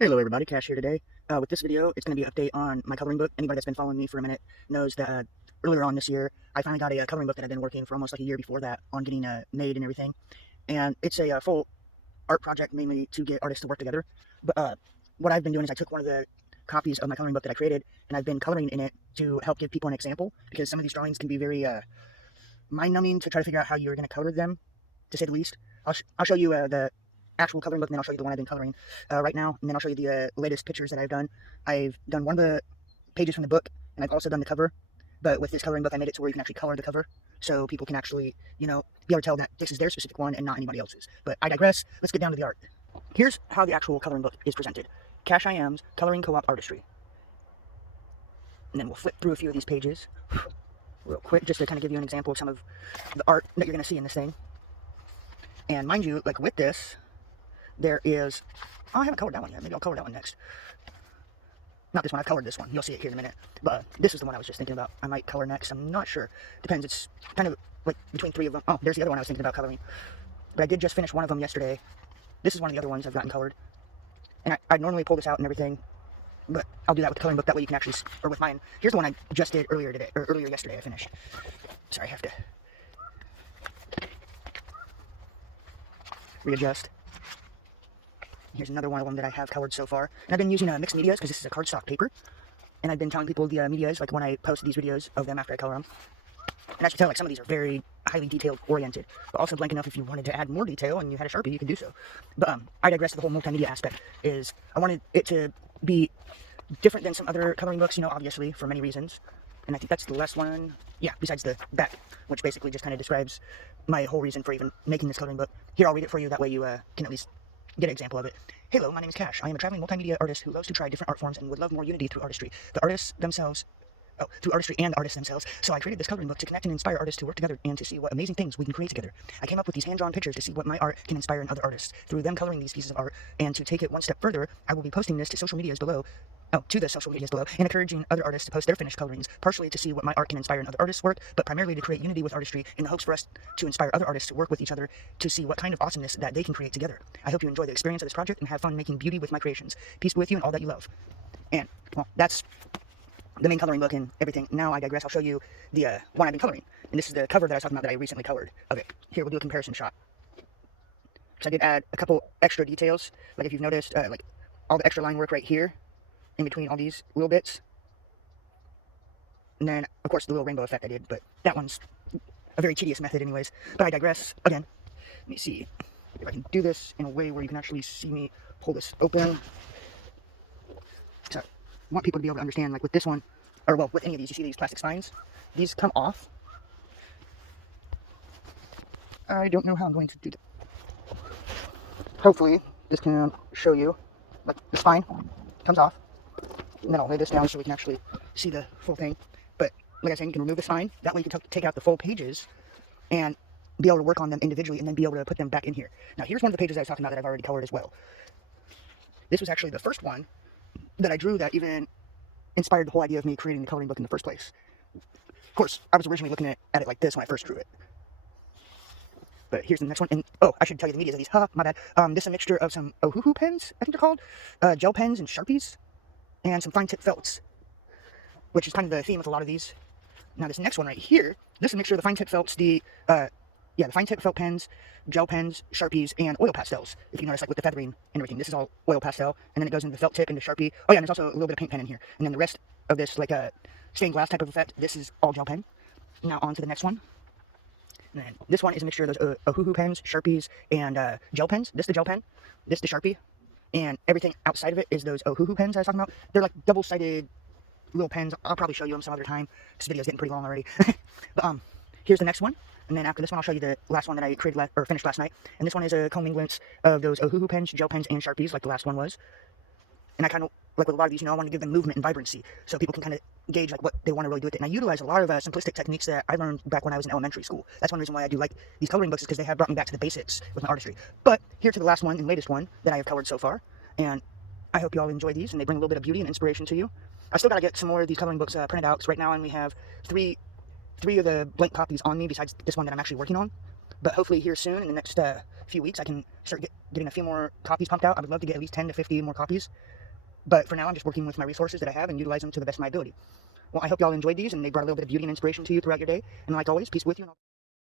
Hello everybody, Cash here today. With this video, it's going to be an update on my coloring book. Anybody that's been following me for a minute knows that earlier on this year, I finally got a coloring book that I've been working for almost like a year before that on getting made and everything. And it's a full art project mainly to get artists to work together. But what I've been doing is I took one of the copies of my coloring book that I created and I've been coloring in it to help give people an example because some of these drawings can be very mind-numbing to try to figure out how you're going to color them, to say the least. I'll show you the actual coloring book, and then I'll show you the one I've been coloring right now, and then I'll show you the latest pictures that I've done. I've done one of the pages from the book, and I've also done the cover, but with this coloring book, I made it to where you can actually color the cover, so people can actually, be able to tell that this is their specific one and not anybody else's. But I digress. Let's get down to the art. Here's how the actual coloring book is presented. Cash I Am's Coloring Co-op Artistry. And then we'll flip through a few of these pages real quick, just to kind of give you an example of some of the art that you're going to see in this thing. And mind you, like with this, there is, oh, I haven't colored that one yet. Maybe I'll color that one next. Not this one. I've colored this one. You'll see it here in a minute. But this is the one I was just thinking about. I might color next. I'm not sure. Depends. It's kind of like between three of them. Oh, there's the other one I was thinking about coloring. But I did just finish one of them yesterday. This is one of the other ones I've gotten colored. And I'd normally pull this out and everything, but I'll do that with the coloring book. That way you can actually, or with mine. Here's the one I just did earlier today, or earlier yesterday I finished. Sorry, I have to readjust. Here's another one of them that I have colored so far. And I've been using mixed medias because this is a cardstock paper. And I've been telling people the medias, like when I post these videos of them after I color them. And as you can tell, like some of these are very highly detailed oriented, but also blank enough if you wanted to add more detail and you had a Sharpie, you can do so. But I digress to the whole multimedia aspect. Is I wanted it to be different than some other coloring books, obviously, for many reasons. And I think that's the last one. Yeah, besides the back, which basically just kind of describes my whole reason for even making this coloring book. Here, I'll read it for you. That way you can at least get an example of it. Hello, my name is Cash. I am a traveling multimedia artist who loves to try different art forms and would love more unity through artistry. The artists themselves through artistry and the artists themselves. So I created this coloring book to connect and inspire artists to work together and to see what amazing things we can create together. I came up with these hand-drawn pictures to see what my art can inspire in other artists. Through them coloring these pieces of art, and to take it one step further, I will be posting this to social medias below, to the social medias below, and encouraging other artists to post their finished colorings, partially to see what my art can inspire in other artists' work, but primarily to create unity with artistry in the hopes for us to inspire other artists to work with each other to see what kind of awesomeness that they can create together. I hope you enjoy the experience of this project and have fun making beauty with my creations. Peace be with you and all that you love. And, well, that's the main coloring book and everything. Now I digress. I'll show you the one I've been coloring. And this is the cover that I was talking about that I recently colored of it. Here, we'll do a comparison shot. So I did add a couple extra details. Like if you've noticed, like all the extra line work right here in between all these little bits. And then, of course, the little rainbow effect I did. But that one's a very tedious method anyways. But I digress. Again, let me see if I can do this in a way where you can actually see me pull this open. So I want people to be able to understand, like with this one, or well, with any of these, you see these plastic spines? These come off. I don't know how I'm going to do that. Hopefully, this can show you, like the spine comes off. And then I'll lay this down so we can actually see the full thing. But like I said, you can remove the spine. That way you can take out the full pages and be able to work on them individually and then be able to put them back in here. Now here's one of the pages I was talking about that I've already colored as well. This was actually the first one that I drew that even inspired the whole idea of me creating the coloring book in the first place. Of course, I was originally looking at it like this when I first drew it. But here's the next one. And oh, I should tell you the medias of these. My bad. This is a mixture of some Ohuhu pens, I think they're called, gel pens and Sharpies, and some fine tip felts, which is kind of the theme with a lot of these. Now this next one right here, this is a mixture of the fine tip felts, the fine tip felt pens, gel pens, Sharpies, and oil pastels. If you notice, like with the feathering and everything, this is all oil pastel, and then it goes into the felt tip, into Sharpie. Oh yeah, and there's also a little bit of paint pen in here. And then the rest of this, like a stained glass type of effect, this is all gel pen. Now on to the next one. And then this one is a mixture of those Ohuhu pens, Sharpies, and gel pens. This is the gel pen, this the Sharpie, and everything outside of it is those Ohuhu pens I was talking about. They're like double-sided little pens. I'll probably show you them some other time. This video's getting pretty long already. But here's the next one. And then after this one, I'll show you the last one that I created finished last night. And this one is a comminglance of those Ohuhu pens, gel pens, and Sharpies, like the last one was. And I kind of, like with a lot of these, I want to give them movement and vibrancy so people can kind of gauge like what they want to really do with it. And I utilize a lot of simplistic techniques that I learned back when I was in elementary school. That's one reason why I do like these coloring books, is because they have brought me back to the basics with my artistry. But here to the last one and latest one that I have colored so far. And I hope you all enjoy these and they bring a little bit of beauty and inspiration to you. I still got to get some more of these coloring books printed out, because right now I only have three of the blank copies on me besides this one that I'm actually working on. But hopefully here soon, in the next few weeks I can start getting a few more copies pumped out. I would love to get at least 10 to 50 more copies. But for now, I'm just working with my resources that I have and utilize them to the best of my ability. Well, I hope y'all enjoyed these and they brought a little bit of beauty and inspiration to you throughout your day. And like always, peace with you.